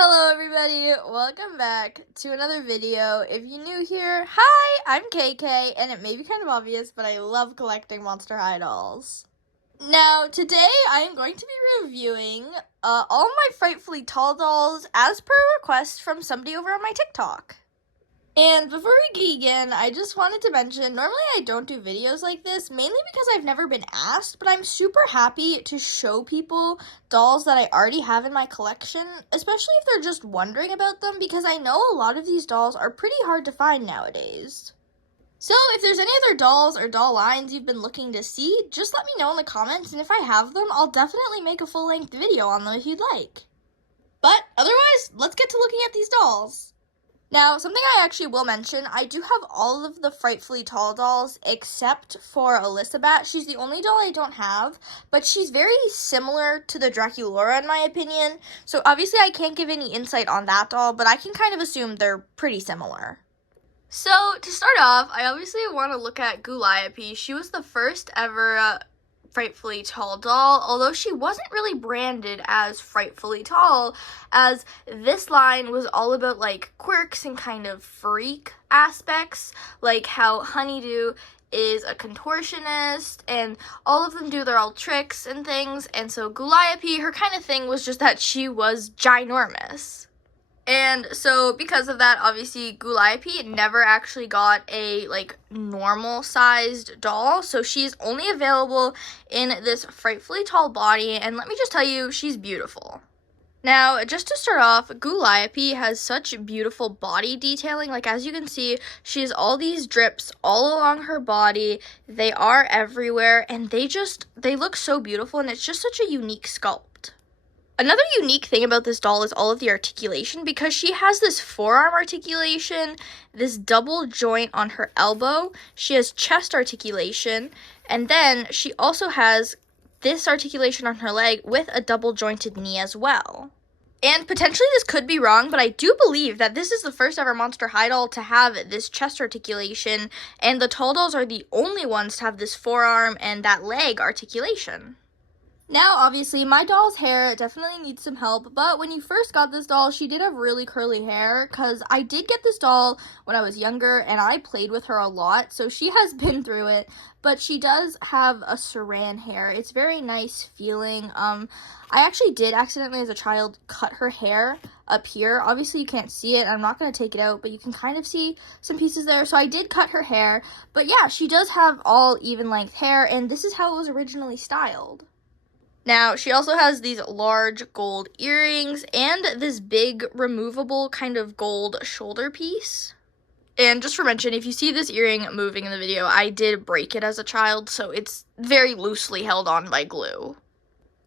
Hello everybody, welcome back to another video. If you're new here, hi, I'm KK, and it may be kind of obvious, but I love collecting Monster High dolls. Now, today I am going to be reviewing all my Frightfully tall dolls as per request from somebody over on my TikTok. And before we begin, I just wanted to mention, normally I don't do videos like this, mainly because I've never been asked, but I'm super happy to show people dolls that I already have in my collection, especially if they're just wondering about them, because I know a lot of these dolls are pretty hard to find nowadays. So if there's any other dolls or doll lines you've been looking to see, just let me know in the comments, and if I have them, I'll definitely make a full-length video on them if you'd like. But otherwise, let's get to looking at these dolls. Now, something I actually will mention, I do have all of the Frightfully tall dolls except for Elizabeth. She's the only doll I don't have, but she's very similar to the Draculaura in my opinion. So obviously I can't give any insight on that doll, but I can kind of assume they're pretty similar. So to start off, I obviously want to look at Calliope. She was the first ever Frightfully tall doll, although she wasn't really branded as Frightfully tall, as this line was all about like quirks and kind of freak aspects, like how Honeydew is a contortionist and all of them do their old tricks and things, and so Calliope, her kind of thing was just that she was ginormous. And so because of that, obviously Calliope never actually got a normal sized doll, so she's only available in this Frightfully tall body, and let me just tell you, she's beautiful. Now, just to start off, Calliope has such beautiful body detailing. Like, as you can see, she has all these drips all along her body. They are everywhere, and they look so beautiful, and it's just such a unique sculpt. Another unique thing about this doll is all of the articulation, because she has this forearm articulation, this double joint on her elbow, she has chest articulation, and then she also has this articulation on her leg with a double jointed knee as well. And potentially this could be wrong, but I do believe that this is the first ever Monster High doll to have this chest articulation, and the tall dolls are the only ones to have this forearm and that leg articulation. Now, obviously, my doll's hair definitely needs some help, but when you first got this doll, she did have really curly hair, because I did get this doll when I was younger, and I played with her a lot, so she has been through it, but she does have a saran hair. It's very nice feeling. I actually did accidentally, as a child, cut her hair up here. Obviously, you can't see it. I'm not going to take it out, but you can kind of see some pieces there, so I did cut her hair, but yeah, she does have all even length hair, and this is how it was originally styled. Now, she also has these large gold earrings and this big removable kind of gold shoulder piece. And just for mention, if you see this earring moving in the video, I did break it as a child, so it's very loosely held on by glue.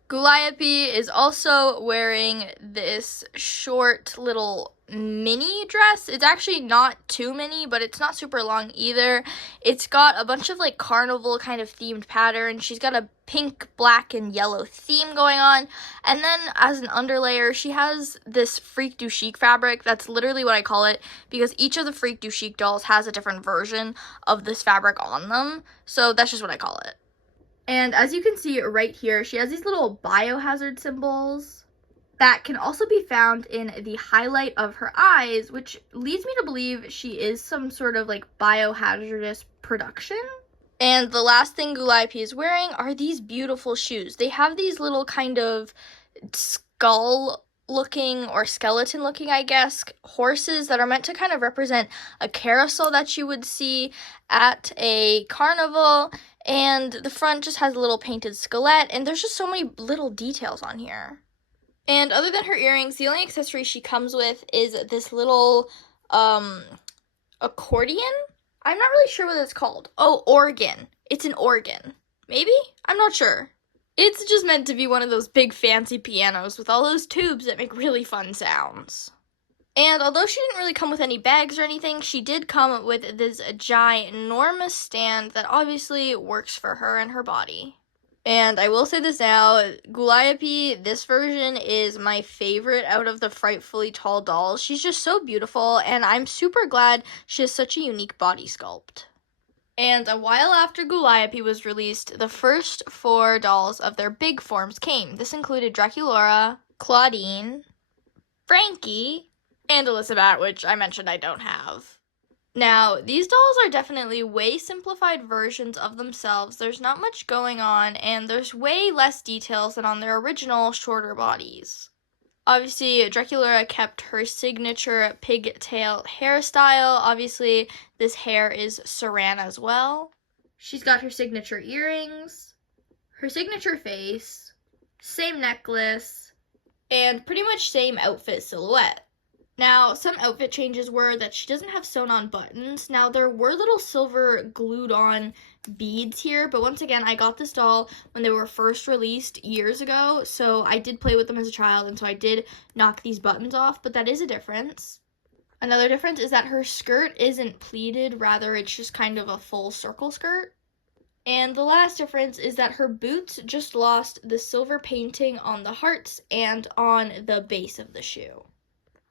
Calliope is also wearing this short little mini dress. It's actually not too mini, but it's not super long either. It's got a bunch of carnival kind of themed pattern. She's got a pink, black, and yellow theme going on. And then as an underlayer, she has this Freak du Chic fabric. That's literally what I call it, because each of the Freak du Chic dolls has a different version of this fabric on them. So that's just what I call it. And as you can see right here, she has these little biohazard symbols that can also be found in the highlight of her eyes, which leads me to believe she is some sort of biohazardous production. And the last thing Calliope is wearing are these beautiful shoes. They have these little kind of skull looking or skeleton looking, I guess, horses that are meant to kind of represent a carousel that you would see at a carnival. And the front just has a little painted skeleton, and there's just so many little details on here. And other than her earrings, the only accessory she comes with is this little accordion. I'm not really sure what it's called. Oh, organ. It's an organ. Maybe? I'm not sure. It's just meant to be one of those big fancy pianos with all those tubes that make really fun sounds. And although she didn't really come with any bags or anything, she did come with this ginormous stand that obviously works for her and her body. And I will say this now, Calliope, this version is my favorite out of the Frightfully tall dolls. She's just so beautiful, and I'm super glad she has such a unique body sculpt. And a while after Calliope was released, the first 4 dolls of their big forms came. This included Draculaura, Clawdeen, Frankie, and Elizabeth, which I mentioned I don't have. Now, these dolls are definitely way simplified versions of themselves. There's not much going on, and there's way less details than on their original shorter bodies. Obviously, Draculaura kept her signature pigtail hairstyle. Obviously, this hair is Saran as well. She's got her signature earrings, her signature face, same necklace, and pretty much same outfit silhouette. Now, some outfit changes were that she doesn't have sewn on buttons. Now, there were little silver glued on beads here, but once again, I got this doll when they were first released years ago, so I did play with them as a child, and so I did knock these buttons off, but that is a difference. Another difference is that her skirt isn't pleated, rather it's just kind of a full circle skirt. And the last difference is that her boots just lost the silver painting on the hearts and on the base of the shoe.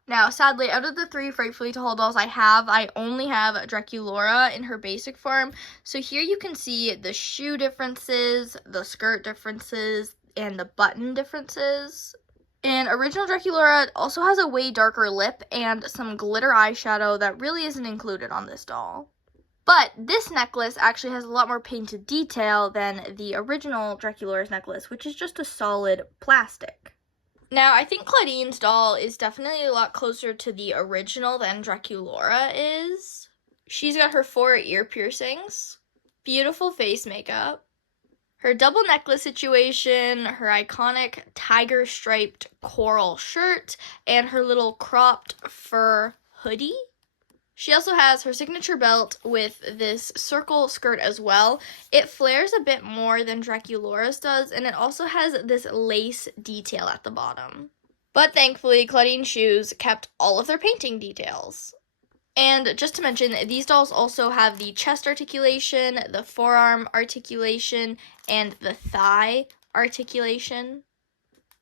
Now, sadly, out of the 3 Frightfully Tall dolls I only have Draculaura in her basic form. So here you can see the shoe differences, the skirt differences, and the button differences. And original Draculaura also has a way darker lip and some glitter eyeshadow that really isn't included on this doll. But this necklace actually has a lot more painted detail than the original Draculaura's necklace, which is just a solid plastic. Now, I think Clawdeen's doll is definitely a lot closer to the original than Draculaura is. She's got her 4 ear piercings, beautiful face makeup, her double necklace situation, her iconic tiger-striped coral shirt, and her little cropped fur hoodie. She also has her signature belt with this circle skirt as well. It flares a bit more than Draculaura's does, and it also has this lace detail at the bottom. But thankfully, Clawdeen's shoes kept all of their painting details. And just to mention, these dolls also have the chest articulation, the forearm articulation, and the thigh articulation.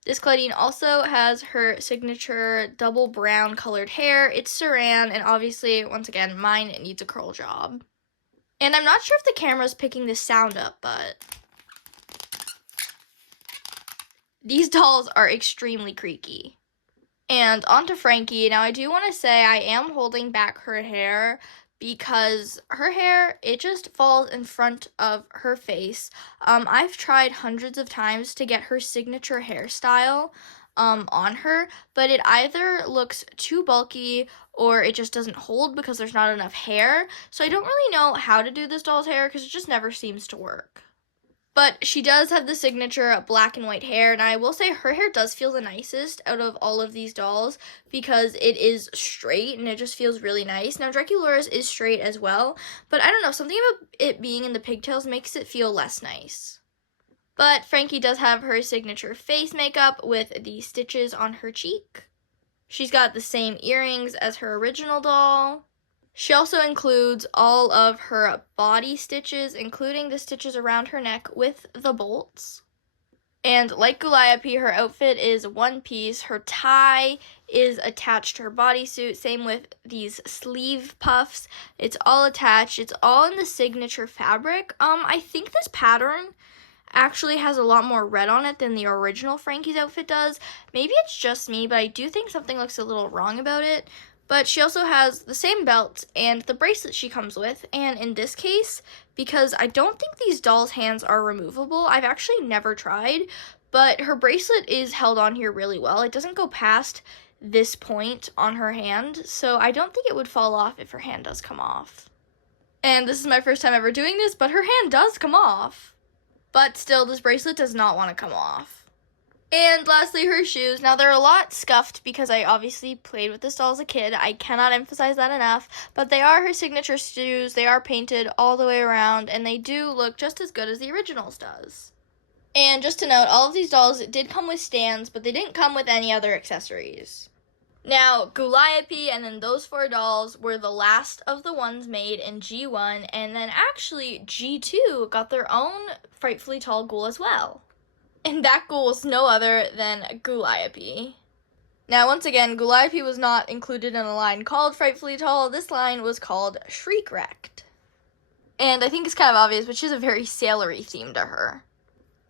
This Clawdeen also has her signature double brown colored hair. It's Saran, and obviously, once again, mine needs a curl job. And I'm not sure if the camera's picking this sound up, but these dolls are extremely creaky. And on to Frankie. Now, I do want to say I am holding back her hair because her hair, it just falls in front of her face. I've tried hundreds of times to get her signature hairstyle on her, but it either looks too bulky or it just doesn't hold because there's not enough hair. So I don't really know how to do this doll's hair because it just never seems to work. But she does have the signature black and white hair, and I will say her hair does feel the nicest out of all of these dolls because it is straight and it just feels really nice. Now, Draculaura's is straight as well, but I don't know, something about it being in the pigtails makes it feel less nice. But Frankie does have her signature face makeup with the stitches on her cheek. She's got the same earrings as her original doll. She also includes all of her body stitches, including the stitches around her neck with the bolts. And like Calliope, her outfit is one piece. Her tie is attached to her bodysuit. Same with these sleeve puffs. It's all attached. It's all in the signature fabric. I think this pattern actually has a lot more red on it than the original Frankie's outfit does. Maybe it's just me, but I do think something looks a little wrong about it. But she also has the same belt and the bracelet she comes with, and in this case, because I don't think these dolls' hands are removable, I've actually never tried, but her bracelet is held on here really well. It doesn't go past this point on her hand, so I don't think it would fall off if her hand does come off. And this is my first time ever doing this, but her hand does come off. But still, this bracelet does not want to come off. And lastly, her shoes. Now, they're a lot scuffed because I obviously played with this doll as a kid. I cannot emphasize that enough. But they are her signature shoes. They are painted all the way around, and they do look just as good as the originals does. And just to note, all of these dolls did come with stands, but they didn't come with any other accessories. Now, Calliope and then those 4 dolls were the last of the ones made in G1, and then actually G2 got their own Frightfully Tall ghoul as well. And that ghoul was no other than Calliope. Now, once again, Calliope was not included in a line called Frightfully Tall. This line was called Shriek-Wrecked. And I think it's kind of obvious, but she has a very sailory theme to her.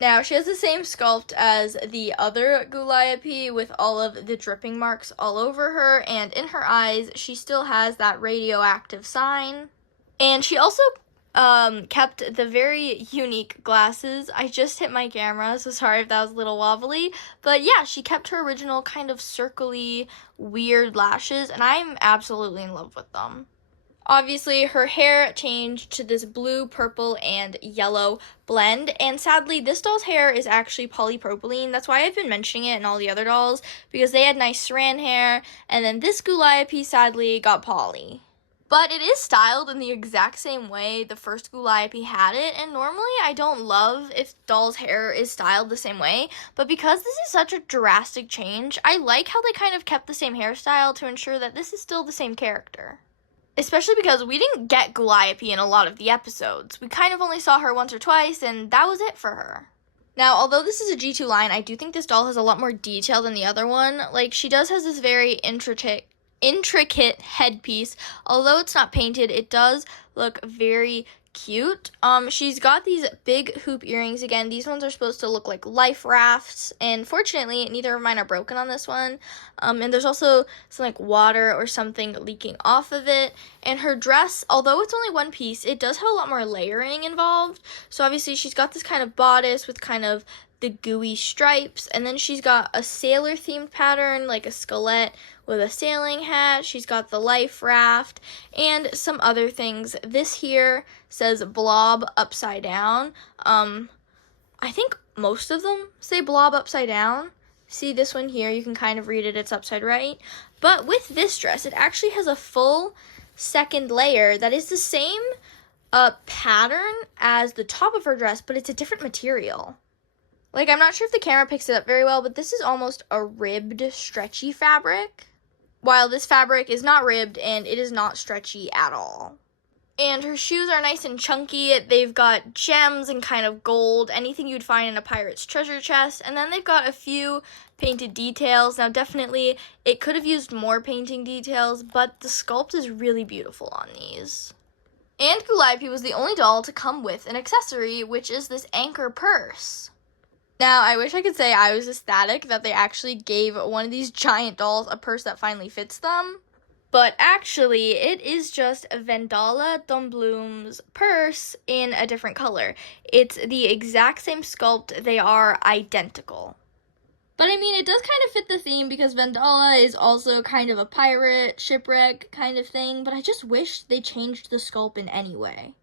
Now, she has the same sculpt as the other Gulliapi with all of the dripping marks all over her, and in her eyes, she still has that radioactive sign. And she also kept the very unique glasses. I just hit my camera, so sorry if that was a little wobbly. But yeah, she kept her original kind of circly, weird lashes, and I'm absolutely in love with them. Obviously, her hair changed to this blue, purple, and yellow blend, and sadly, this doll's hair is actually polypropylene. That's why I've been mentioning it in all the other dolls, because they had nice saran hair, and then this Gulliapi sadly got poly. But it is styled in the exact same way the first Gulliapi had it, and normally I don't love if doll's hair is styled the same way, but because this is such a drastic change, I like how they kind of kept the same hairstyle to ensure that this is still the same character. Especially because we didn't get Gulliapi in a lot of the episodes. We kind of only saw her once or twice, and that was it for her. Now, although this is a G2 line, I do think this doll has a lot more detail than the other one. Like, she does has this very intricate headpiece. Although it's not painted, it does look very cute. She's got these big hoop earrings again. These ones are supposed to look like life rafts, and fortunately, neither of mine are broken on this one. And there's also some like water or something leaking off of it. And her dress, although it's only one piece, it does have a lot more layering involved. So obviously, she's got this kind of bodice with kind of the gooey stripes, and then she's got a sailor themed pattern like a skeleton with a sailing hat. She's got the life raft and some other things. This here says blob upside down. I think most of them say blob upside down. See this one here, you can kind of read it, it's upside right. But with this dress, it actually has a full second layer that is the same pattern as the top of her dress, but it's a different material. Like, I'm not sure if the camera picks it up very well, but this is almost a ribbed, stretchy fabric, while this fabric is not ribbed and it is not stretchy at all. And her shoes are nice and chunky. They've got gems and kind of gold, anything you'd find in a pirate's treasure chest. And then they've got a few painted details. Now, definitely, it could have used more painting details, but the sculpt is really beautiful on these. And Gulliapi was the only doll to come with an accessory, which is this anchor purse. Now, I wish I could say I was ecstatic that they actually gave one of these giant dolls a purse that finally fits them. But actually, it is just Vendala Dumbloom's purse in a different color. It's the exact same sculpt. They are identical. But I mean, it does kind of fit the theme because Vendala is also kind of a pirate, shipwreck kind of thing. But I just wish they changed the sculpt in any way.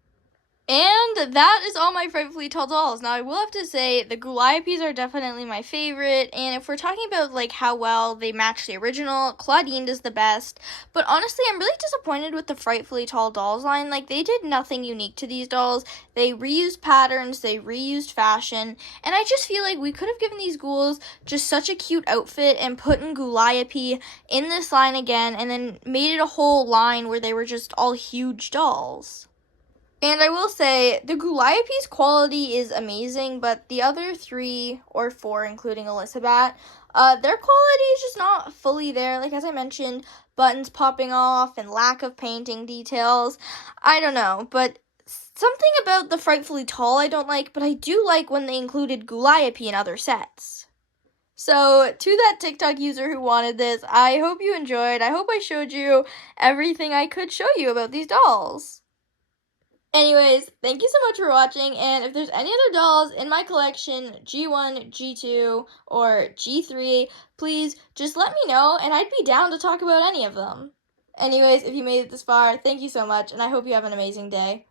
And that is all my Frightfully Tall dolls. Now, I will have to say, the Gulliapis are definitely my favorite, and if we're talking about, like, how well they match the original, Clawdeen does the best. But honestly, I'm really disappointed with the Frightfully Tall dolls line. Like, they did nothing unique to these dolls. They reused patterns, they reused fashion, and I just feel like we could have given these ghouls just such a cute outfit and put in Gulliapi in this line again, and then made it a whole line where they were just all huge dolls. And I will say, the Gulliapi's quality is amazing, but the other 3 or 4, including Elizabeth, their quality is just not fully there. Like, as I mentioned, buttons popping off and lack of painting details. I don't know, but something about the Frightfully Tall I don't like, but I do like when they included Gulliapi in other sets. So, to that TikTok user who wanted this, I hope you enjoyed. I hope I showed you everything I could show you about these dolls. Anyways, thank you so much for watching, and if there's any other dolls in my collection, G1, G2, or G3, please just let me know, and I'd be down to talk about any of them. Anyways, if you made it this far, thank you so much, and I hope you have an amazing day.